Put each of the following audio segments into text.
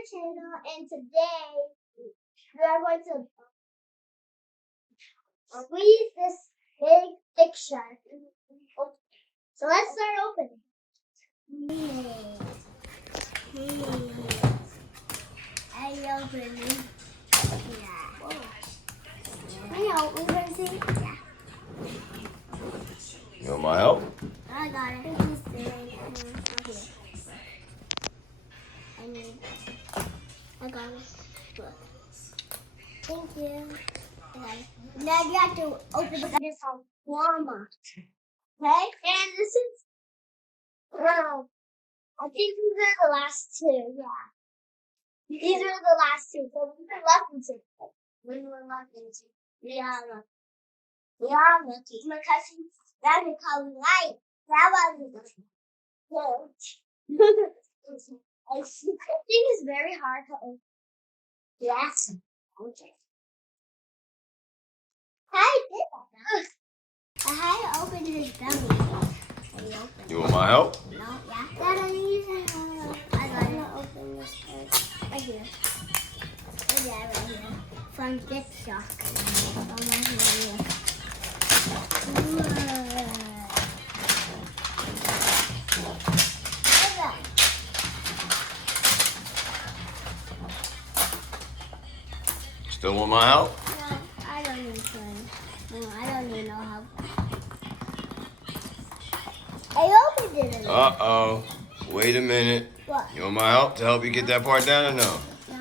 our channel, and today we are going to squeeze this big thick shark. So let's start opening. I open it. Yeah. Can you help me, Princey? Yeah. You want my help? I got it. Okay. I got it. Look. Thank you. Okay. Now you have to open this on Walmart. Okay? And this is, I think these are the last two. Yeah. These are the last two. So we were lucky to. We are lucky. We are lucky. My cousin, that is how we like. That wasn't lucky. I think it's very hard to open. Yes. Okay. I did that. I had to open his belly. You want my help? No, yeah. Dad, I need help. I gotta open this first. Right here. Yeah, right here. From Thicc Shark. Still want my help? No, I don't need fun. No, I don't need no help. I opened it already. Uh-oh. Wait a minute. What? You want my help to help you get that part down or no? No.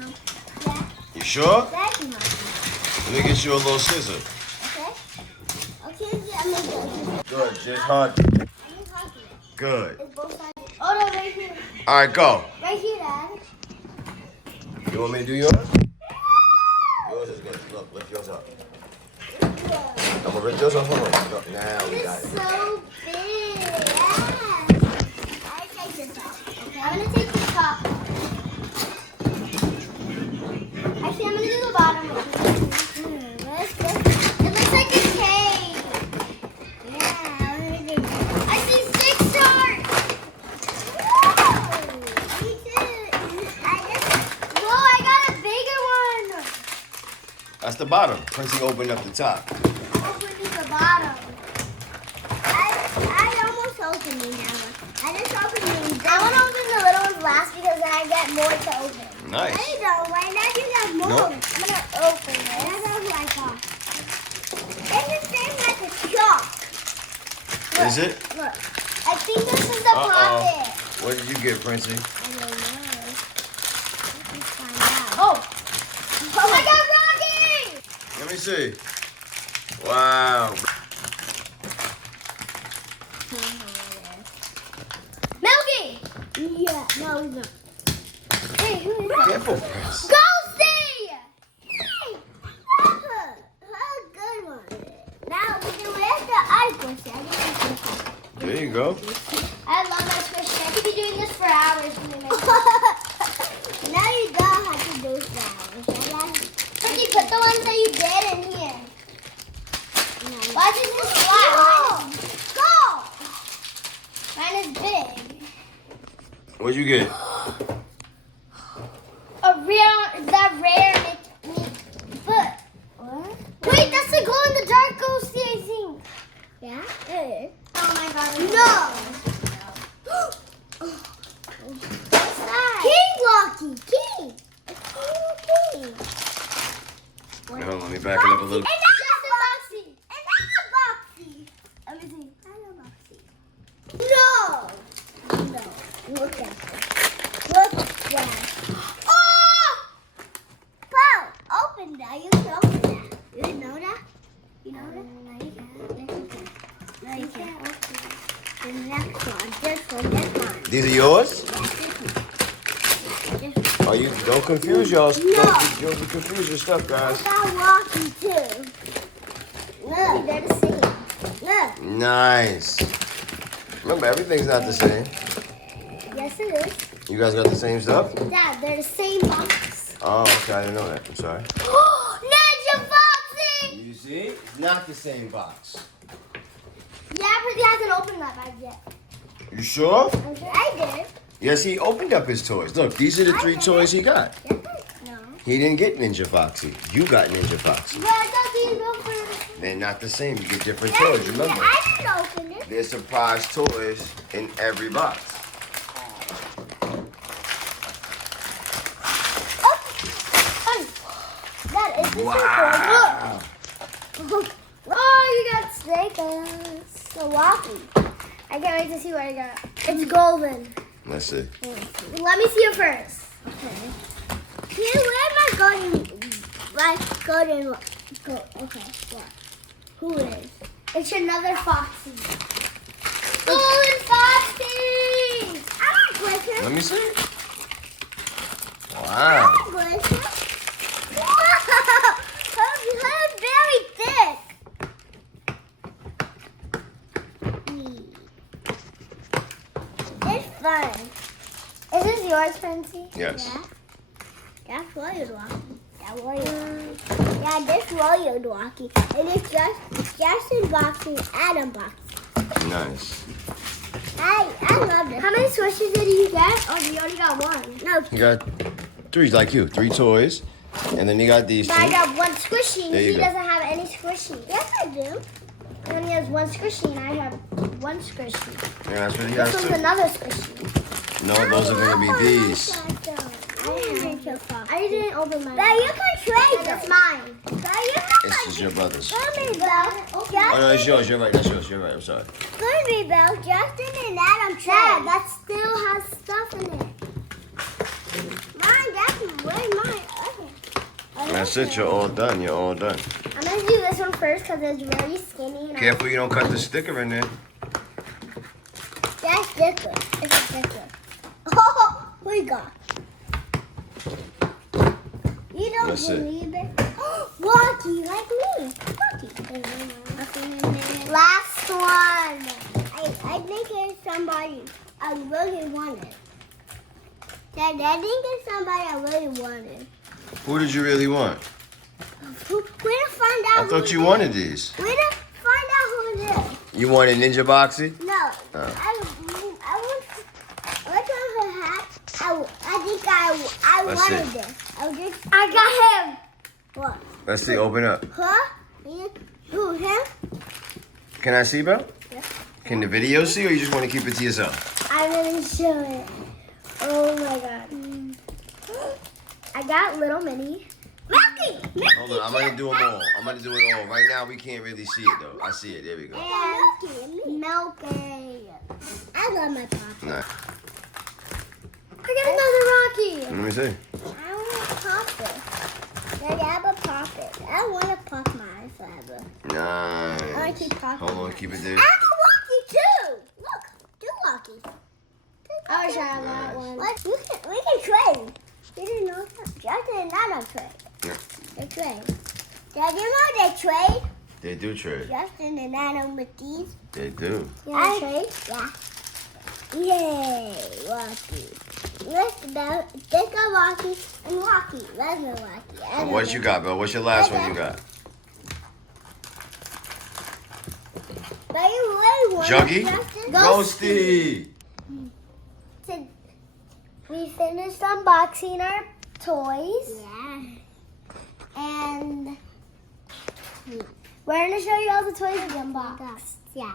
Yeah. You sure? That's mine. Let me get you a little scissor. Okay? Okay, yeah, I'm gonna go. Good, just hug. I'm gonna hug it. Good. It's both sides. Oh, no, right here. All right, go. Right here, Dad. You want me to do yours? Yours is good. Look, lift yours up. I'm gonna lift yours up. Hold on. Look, now we got it. It's so big. Yes. I take this off. Okay. I'm gonna take this off. Actually, I'm gonna do the bottom one. It looks like a cake. Yeah. I see Thicc Shark. Me too. Whoa, I got a bigger one. That's the bottom. Princey opened up the top. Opening the bottom. I almost opened it now. I just opened these. I want to open the little ones last because then I get more to open. Nice. I don't. Right now you got more. Nope. I'm gonna open it. That's what I thought. It's the same like a shark. Is it? Look. I think this is the pocket. What did you get, Princey? I don't know. Let's find out. Oh! I got Rocky! Let me see. Wow. Milky! Yeah, no, he's not. Hey, who is that? Careful, Prince. Ghosty! Hey! How good one. Now we can wear the icon. There you go. I love my squishy. I could be doing this for hours. Now you don't have to do it for hours. Ricky, put the ones that you did in here. Why is it so flat? Mine is big. What'd you get? That rare foot. What? Wait, that's the glow in the dark ghosty, I think. Yeah? It is. Oh my god. No! What's that? King Lucky! King! It's King! Hold on, let me back it up a little. And that's a boxy! And that's a boxy! Let me see. That's a boxy. No! No. Look at that. Look at that. Oh! Paul, open that. You can open that. You know that? You know that? No, you can't. No, you can't open it. The next one. This one. These are yours? This Oh, you don't confuse y'all. No. Don't confuse your stuff, guys. I got Rocky too. Look, they're the same. Look. Nice. Remember, everything's not the same. Yes, it is. You guys got the same stuff? Dad, they're the same box. Oh, okay. I didn't know that. I'm sorry. Ninja Boxing! You see? It's not the same box. Yeah, but he hasn't opened that bag yet. You sure? I did. Yes, he opened up his toys. Look, these are the 3 toys he got. No. He didn't get Ninja Foxy. You got Ninja Foxy. But I thought these were for... They're not the same. You get different toys, remember? I didn't open it. There's surprise toys in every box. That is this Wow. Look. Oh, you got stickers. So wacky. I can't wait to see what I got. It's golden. Let's see. Let me see it first. Okay. Here, where am I going? Like golden. Okay. Yeah. Who is? It's another Foxy. Golden Foxy. I want glitter. Let me see. I Wow. want glitter. Wow. Her very thick. It's fun. Is this yours, Princey? Yes. Yeah. That's Royal Walkie. Yeah, this Royal Walkie. And it's just unboxing and unboxing. Nice. I love this. How many squishes did you get? Oh, you only got one. No, You got 3 like you. 3 toys. And then you got these 2. but I got one squishy. There you He go. doesn't have any squishy. Yes, I do. And then he has one squishy, and I have one squishy. Yeah, that's what he has This one's too. another squishy. No, those are going to be these. I didn't open mine. But you can trade them. It's mine. But you can This is your brother's. Let me, Belle. Oh, no, it's yours. You're right. That's yours. You're right. I'm sorry. Let me, Belle. Justin and Adam trade. That still has stuff in it. Mine, where's mine? Okay. That's it. You're all done. You're all done. I'm going to do this one first because it's very skinny. And Careful you don't cut the sticker in there. That's sticker. It's a sticker. Oh, we got. You don't That's it. believe it? Walkie, like me. Walkie. Last one. I think it's somebody I really wanted. Dad, I think it's somebody I really wanted. Who did you really want? We're to find out. I thought you wanted these. We're to find out who it is. You wanted Ninja Boxy? No. I want her hat. I think I Let's wanted see. this. I got him. What? Let's see. Open up. Huh? Who, him? Can I see, bro? Yeah. Can the video see, or you just want to keep it to yourself? I'm gonna show it. Oh my god. I got little mini. Milky! Hold on. I'm going to do them all. I'm going to do it all. Right now, we can't really see it, though. I see it. There we go. And Milky. I love my pop. Nice. I got another Rocky. Let me see. I want to pop it. Daddy, I will pop it. I want to pop mine forever. Nice. I want to keep popping. Hold on. Keep it there. I have a Rocky too. Look, 2 Rockies. I wish I had that Nice. one. We can trade. You didn't know that? Justin and Nana trade. Yeah. They trade. Dad, you know they trade? They do trade. Justin and Nana with these. They do. You want to trade? Yeah. Yay, Rocky. Let's go. Take a Rocky and Rocky. Let's go, Rocky. What you got, Bill? What's your last one you got? But you really want Juggy? Justin? Ghosty. We finished unboxing our toys. Yeah. And we're going to show you all the toys we unboxed. Yeah.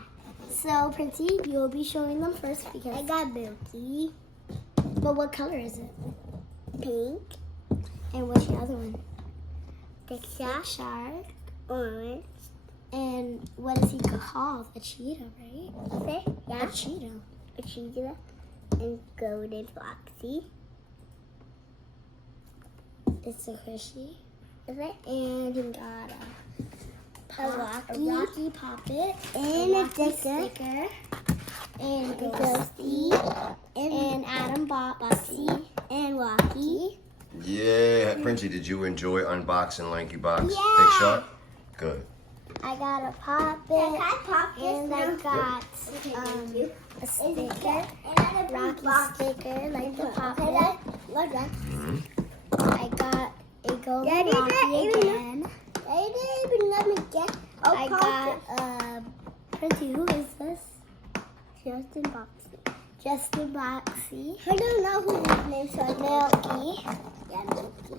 So, Princey, you'll be showing them first because I got Milky. But what color is it? Pink. And what's the other one? Thicc Shark. Orange. And what is he called? A cheetah, right? Okay. Yeah. A cheetah. A cheetah. And golden Foxy. It's a Hershey. Is it? And he got a Rocky Poppet. And a sticker. And a Ghosty. And Adam Boxy. And Rocky. Yeah. Princey, did you enjoy unboxing Lanky Box? Yeah. Thicc Shark? Good. I got a Poppet. And I got a sticker. Rocky sticker, like the Poppet. Mm-hmm. I got a golden Rocky again. They didn't even let me get. I got Princey. Who is this? Justin Boxy. Just unboxing. I don't know who his name's Milky. Yeah, Milky.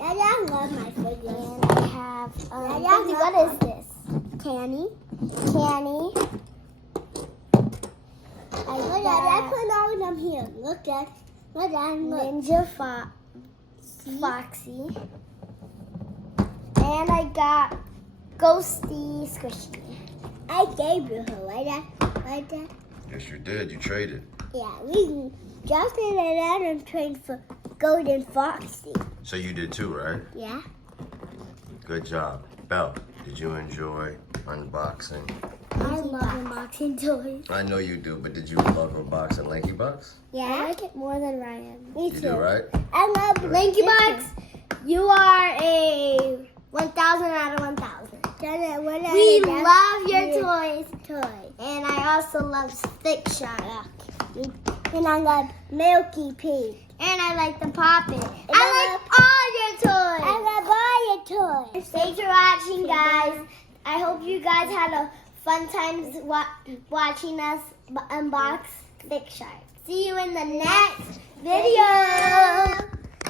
I love my figures. And I have, what is this? Canny. I put all of them here. Look at Ninja Foxy. And I got Ghosty Squishy. I gave you her, right, Dad? Yes, you did. You traded. Yeah, we just did it and trade for Golden Foxy. So you did too, right? Yeah. Good job. Belle, did you enjoy unboxing? I love unboxing toys. I know you do, but did you love unboxing Lanky Box? Yeah. I like it more than Ryan. Me too. You do, right? I love Lanky Box. You are a 1,000 out of 1,000. We love your toys. And I also love Thicc Shark. And I love Milky Pig. And I like the Poppet. I like all your toys. I love all your toys. Thanks for watching, guys. I hope you guys had a fun time watching us unbox Thicc Shark. See you in the next video.